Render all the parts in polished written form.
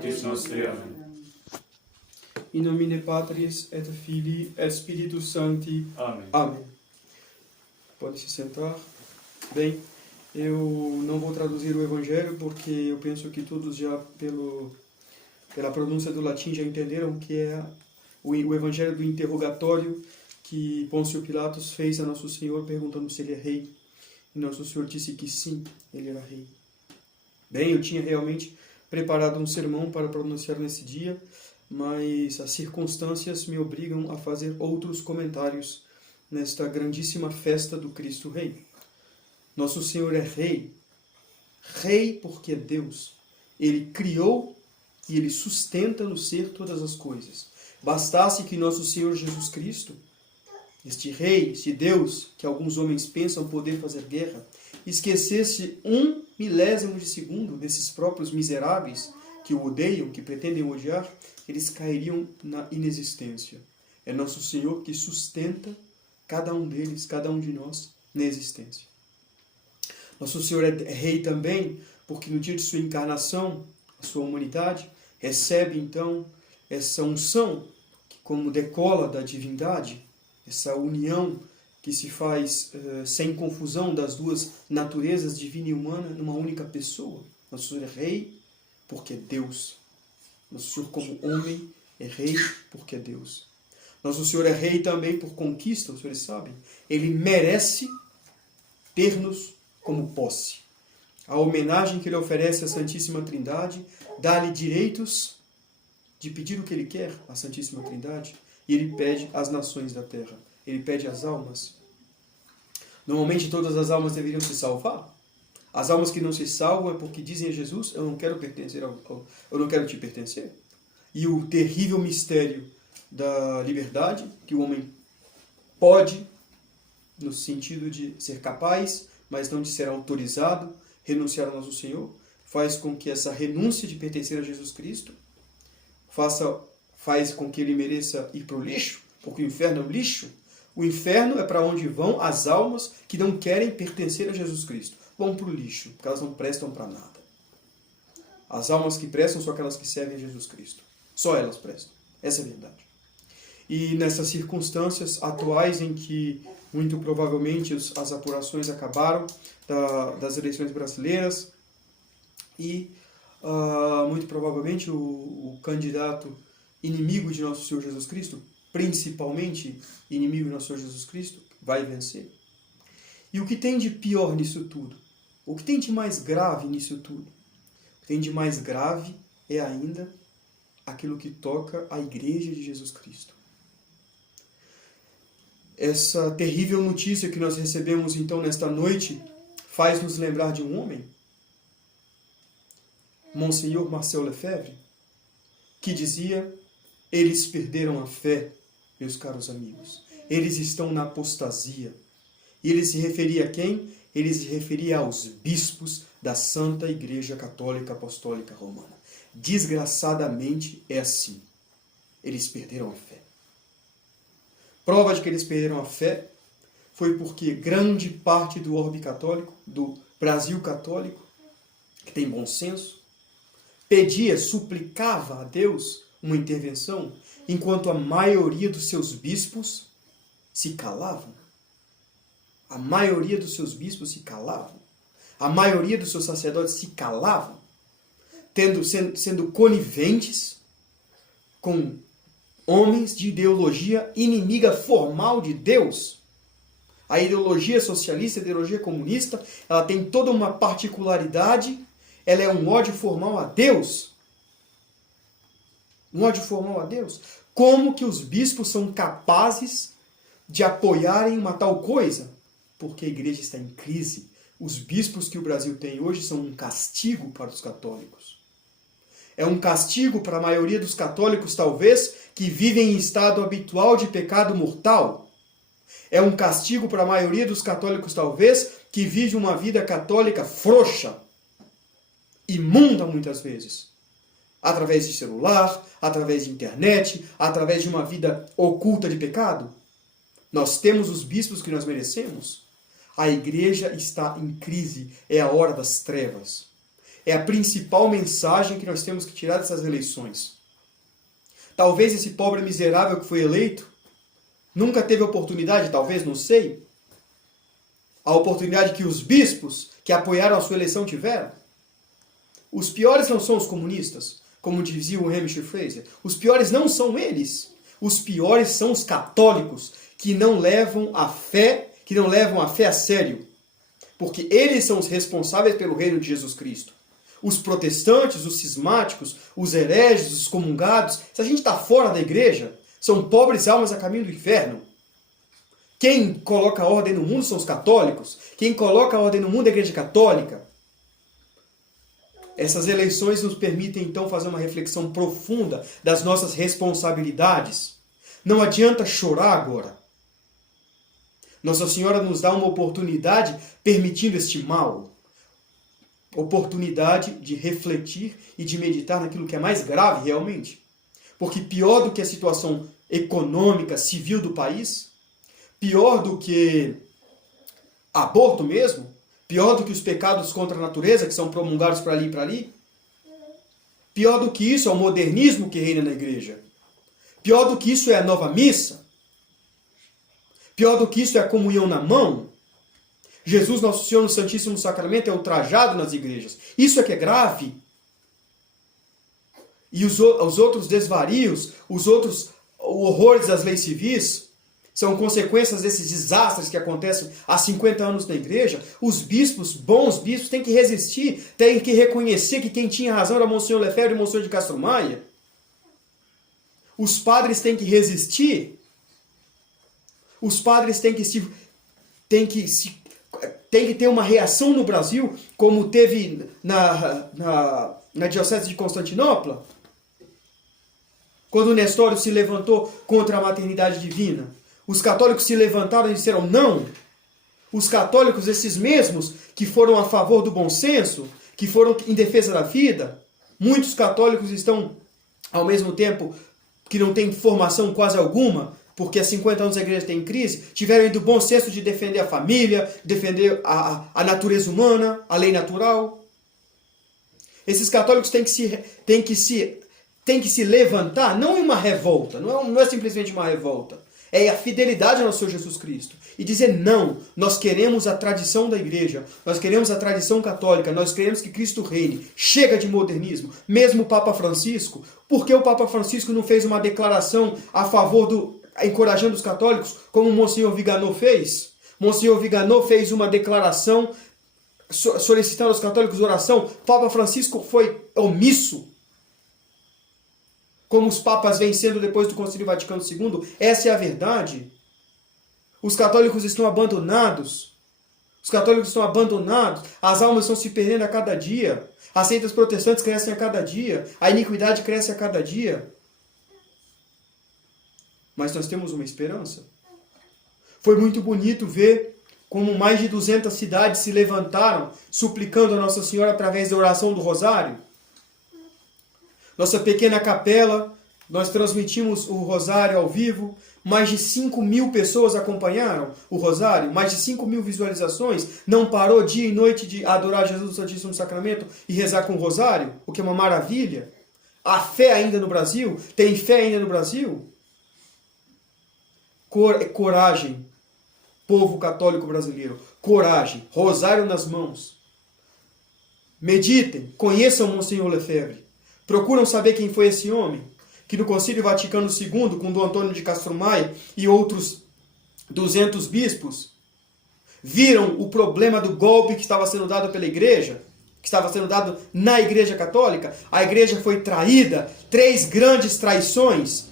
mortis nostri. Amen. In nomine Patris et Filii et Spiritus Sancti. Amém. Amém. Pode se sentar. Bem, eu não vou traduzir o Evangelho porque eu penso que todos já, pela pronúncia do latim, já entenderam que é o Evangelho do interrogatório que Pôncio Pilatos fez a Nosso Senhor perguntando se ele é rei. E Nosso Senhor disse que sim, ele era rei. Bem, eu tinha realmente preparado um sermão para pronunciar nesse dia, mas as circunstâncias me obrigam a fazer outros comentários nesta grandíssima festa do Cristo Rei. Nosso Senhor é Rei. Rei porque é Deus. Ele criou e Ele sustenta no ser todas as coisas. Bastasse que Nosso Senhor Jesus Cristo, este Rei, este Deus, que alguns homens pensam poder fazer guerra, esquecesse 1/1000 de segundo desses próprios miseráveis que o odeiam, que pretendem odiar, eles cairiam na inexistência. É Nosso Senhor que sustenta cada um deles, cada um de nós, na existência. Nosso Senhor é Rei também, porque no dia de sua encarnação, a sua humanidade recebe então essa unção, que como decola da divindade, essa união que se faz sem confusão das duas naturezas, divina e humana, numa única pessoa. Nosso Senhor é Rei porque é Deus. Nosso Senhor como homem é Rei porque é Deus. Nosso Senhor é Rei também por conquista, os senhores sabem. Ele merece ter-nos como posse. A homenagem que ele oferece à Santíssima Trindade dá-lhe direitos de pedir o que ele quer à Santíssima Trindade, e ele pede às nações da terra. Ele pede às almas. Normalmente todas as almas deveriam se salvar. As almas que não se salvam é porque dizem a Jesus: eu não quero pertencer eu não quero te pertencer. E o terrível mistério da liberdade, que o homem pode, no sentido de ser capaz, mas não de ser autorizado, renunciar ao nosso Senhor, faz com que essa renúncia de pertencer a Jesus Cristo faz com que ele mereça ir para o lixo, porque o inferno é um lixo. O inferno é para onde vão as almas que não querem pertencer a Jesus Cristo. Vão para o lixo, porque elas não prestam para nada. As almas que prestam são aquelas que servem a Jesus Cristo. Só elas prestam. Essa é a verdade. E nessas circunstâncias atuais em que, muito provavelmente, as apurações acabaram das eleições brasileiras e, muito provavelmente, o candidato inimigo de Nosso Senhor Jesus Cristo, principalmente inimigo de Nosso Senhor Jesus Cristo, vai vencer. E o que tem de pior nisso tudo? O que tem de mais grave nisso tudo? O que tem de mais grave é ainda aquilo que toca a Igreja de Jesus Cristo. Essa terrível notícia que nós recebemos então nesta noite faz nos lembrar de um homem, Monsenhor Marcel Lefebvre, que dizia: eles perderam a fé, meus caros amigos. Eles estão na apostasia. E ele se referia a quem? Ele se referia aos bispos da Santa Igreja Católica Apostólica Romana. Desgraçadamente é assim. Eles perderam a fé. Prova de que eles perderam a fé foi porque grande parte do orbe católico, do Brasil católico, que tem bom senso, pedia, suplicava a Deus uma intervenção, enquanto a maioria dos seus bispos se calavam. A maioria dos seus bispos se calavam. A maioria dos seus sacerdotes se calavam, sendo coniventes com homens de ideologia inimiga formal de Deus. A ideologia socialista, a ideologia comunista, ela tem toda uma particularidade, ela é um ódio formal a Deus. Um ódio formal a Deus. Como que os bispos são capazes de apoiarem uma tal coisa? Porque a igreja está em crise. Os bispos que o Brasil tem hoje são um castigo para os católicos. É um castigo para a maioria dos católicos, talvez, que vivem em estado habitual de pecado mortal. É um castigo para a maioria dos católicos, talvez, que vive uma vida católica frouxa, imunda muitas vezes. Através de celular, através de internet, através de uma vida oculta de pecado. Nós temos os bispos que nós merecemos. A igreja está em crise, é a hora das trevas. é a principal mensagem que nós temos que tirar dessas eleições. Talvez esse pobre miserável que foi eleito nunca teve oportunidade, talvez, não sei, a oportunidade que os bispos que apoiaram a sua eleição tiveram. Os piores não são os comunistas, como dizia o Hamish Fraser. Os piores não são eles. Os piores são os católicos, que não levam a fé a sério. Porque eles são os responsáveis pelo reino de Jesus Cristo. Os protestantes, os cismáticos, os hereges, os comungados, se a gente está fora da igreja, são pobres almas a caminho do inferno. Quem coloca a ordem no mundo são os católicos. Quem coloca a ordem no mundo é a Igreja Católica. Essas eleições nos permitem, então, fazer uma reflexão profunda das nossas responsabilidades. Não adianta chorar agora. Nossa Senhora nos dá uma oportunidade permitindo este mal. Oportunidade de refletir e de meditar naquilo que é mais grave realmente. Porque pior do que a situação econômica, civil do país, pior do que aborto mesmo, pior do que os pecados contra a natureza, que são promulgados para ali e para ali, pior do que isso é o modernismo que reina na igreja. Pior do que isso é a nova missa. Pior do que isso é a comunhão na mão. Jesus, nosso Senhor, no Santíssimo Sacramento, é ultrajado nas igrejas. Isso é que é grave. E os outros desvarios, os outros horrores das leis civis, são consequências desses desastres que acontecem há 50 anos na igreja. Os bispos, bons bispos, têm que resistir, têm que reconhecer que quem tinha razão era Monsenhor Lefebvre e Monsenhor de Castro Maia. Os padres têm que resistir. Os padres têm que ter uma reação no Brasil, como teve na Diocese de Constantinopla, quando o Nestório se levantou contra a maternidade divina. Os católicos se levantaram e disseram não. Os católicos, esses mesmos que foram a favor do bom senso, que foram em defesa da vida, muitos católicos estão, ao mesmo tempo que não têm formação quase alguma, porque há 50 anos a igreja tem crise, tiveram aí do bom senso de defender a família, defender a natureza humana, a lei natural. Esses católicos têm que se levantar, não em uma revolta, não é simplesmente uma revolta, é a fidelidade ao nosso Senhor Jesus Cristo. E dizer não, nós queremos a tradição da igreja, nós queremos a tradição católica, nós queremos que Cristo reine. Chega de modernismo. Mesmo o Papa Francisco, por que o Papa Francisco não fez uma declaração a favor encorajando os católicos, como o Monsenhor Viganò fez? Monsenhor Viganò fez uma declaração solicitando aos católicos oração. O Papa Francisco foi omisso. Como os papas vêm sendo depois do Concílio Vaticano II, essa é a verdade. Os católicos estão abandonados. Os católicos estão abandonados. As almas estão se perdendo a cada dia. As seitas protestantes crescem a cada dia. A iniquidade cresce a cada dia. Mas nós temos uma esperança. Foi muito bonito ver como mais de 200 cidades se levantaram, suplicando a Nossa Senhora através da oração do Rosário. Nossa pequena capela, nós transmitimos o Rosário ao vivo. Mais de 5.000 pessoas acompanharam o Rosário. Mais de 5.000 visualizações. Não parou dia e noite de adorar Jesus do Santíssimo Sacramento e rezar com o Rosário, o que é uma maravilha. Há fé ainda no Brasil? Tem fé ainda no Brasil? Coragem, povo católico brasileiro. Coragem. Rosário nas mãos. Meditem. Conheçam Monsenhor Lefebvre. Procuram saber quem foi esse homem, que no Concílio Vaticano II, com Dom Antônio de Castro Maia e outros 200 bispos, viram o problema do golpe que estava sendo dado pela igreja, que estava sendo dado na Igreja Católica. A igreja foi traída, 3 grandes traições,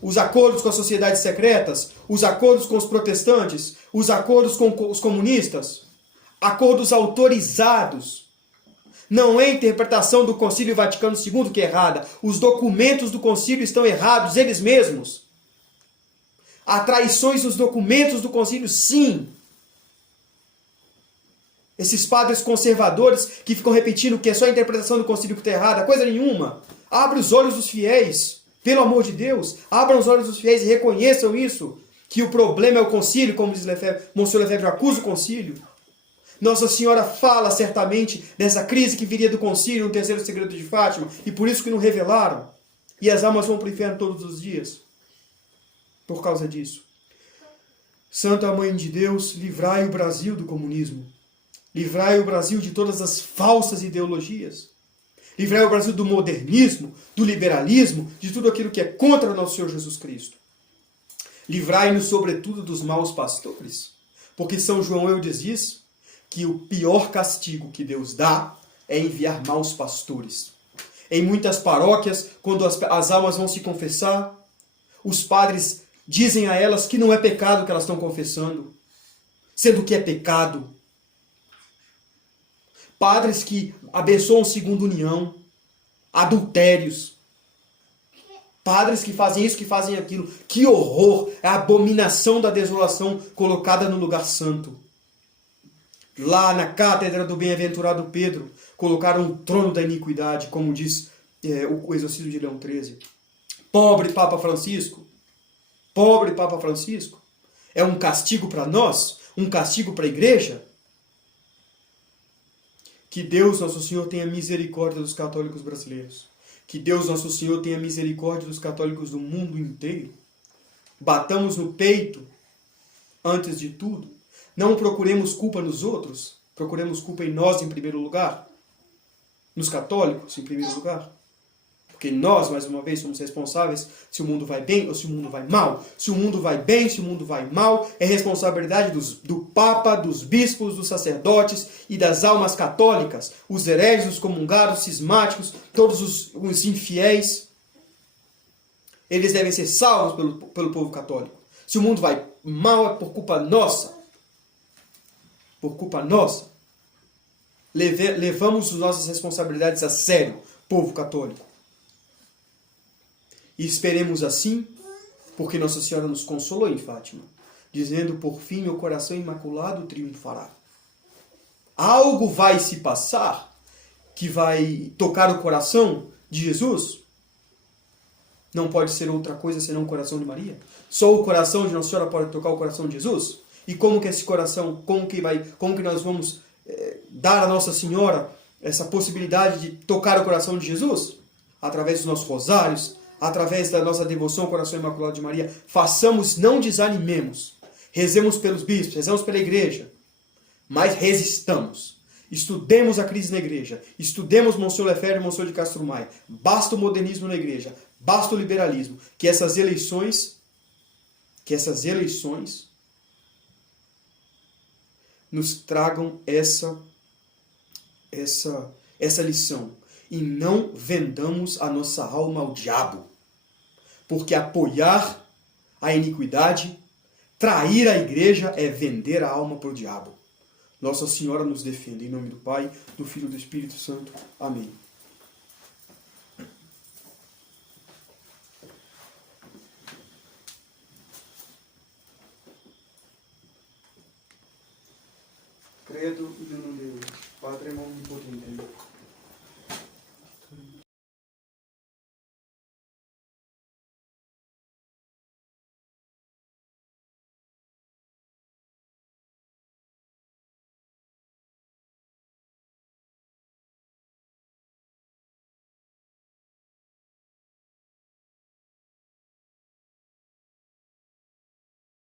os acordos com as sociedades secretas, os acordos com os protestantes, os acordos com os comunistas, acordos autorizados. Não é a interpretação do Concílio Vaticano II que é errada. Os documentos do concílio estão errados, eles mesmos. Há traições nos documentos do concílio, sim. Esses padres conservadores que ficam repetindo que é só a interpretação do concílio que está errada, coisa nenhuma. Abre os olhos dos fiéis, pelo amor de Deus. Abram os olhos dos fiéis e reconheçam isso. Que o problema é o concílio, como diz Lefebvre. Monsenhor Lefebvre acusa o concílio. Nossa Senhora fala certamente dessa crise que viria do concílio, no terceiro segredo de Fátima, e por isso que não revelaram. E as almas vão para o inferno todos os dias. Por causa disso. Santa Mãe de Deus, livrai o Brasil do comunismo. Livrai o Brasil de todas as falsas ideologias. Livrai o Brasil do modernismo, do liberalismo, de tudo aquilo que é contra nosso Senhor Jesus Cristo. Livrai-nos, sobretudo, dos maus pastores. Porque São João Eudes diz que o pior castigo que Deus dá é enviar maus pastores. Em muitas paróquias, quando as almas vão se confessar, os padres dizem a elas que não é pecado que elas estão confessando, sendo que é pecado. Padres que abençoam segunda união, adultérios. Padres que fazem isso, que fazem aquilo. Que horror! É a abominação da desolação colocada no lugar santo. Lá na cátedra do bem-aventurado Pedro, colocaram o trono da iniquidade, como diz o exorcismo de Leão XIII. Pobre Papa Francisco. Pobre Papa Francisco. É um castigo para nós? Um castigo para a igreja? Que Deus, nosso Senhor, tenha misericórdia dos católicos brasileiros. Que Deus, nosso Senhor, tenha misericórdia dos católicos do mundo inteiro. Batamos no peito, antes de tudo. Não procuremos culpa nos outros. Procuremos culpa em nós, em primeiro lugar. Nos católicos, em primeiro lugar. Porque nós, mais uma vez, somos responsáveis se o mundo vai bem ou se o mundo vai mal. Se o mundo vai bem, se o mundo vai mal, é responsabilidade do Papa, dos bispos, dos sacerdotes e das almas católicas, os hereges, os comungados, cismáticos, todos os infiéis. Eles devem ser salvos pelo povo católico. Se o mundo vai mal, é por culpa nossa. Por culpa nossa. Levamos as nossas responsabilidades a sério, povo católico. E esperemos assim, porque Nossa Senhora nos consolou em Fátima, dizendo, por fim, meu coração imaculado triunfará. Algo vai se passar que vai tocar o coração de Jesus? Não pode ser outra coisa senão o coração de Maria? Só o coração de Nossa Senhora pode tocar o coração de Jesus? E como que esse coração, como que nós vamos dar a Nossa Senhora essa possibilidade de tocar o coração de Jesus? Através dos nossos rosários, através da nossa devoção ao coração imaculado de Maria. Façamos, não desanimemos. Rezemos pelos bispos, rezemos pela igreja. Mas resistamos. Estudemos a crise na igreja. Estudemos Monsenhor Lefebvre e Monsenhor de Castro Maia. Basta o modernismo na igreja. Basta o liberalismo. Que essas eleições nos tragam essa lição. E não vendamos a nossa alma ao diabo. Porque apoiar a iniquidade, trair a igreja, é vender a alma para o diabo. Nossa Senhora nos defenda. Em nome do Pai, do Filho e do Espírito Santo. Amém. Credo in unum Deum, Patrem omnipotente,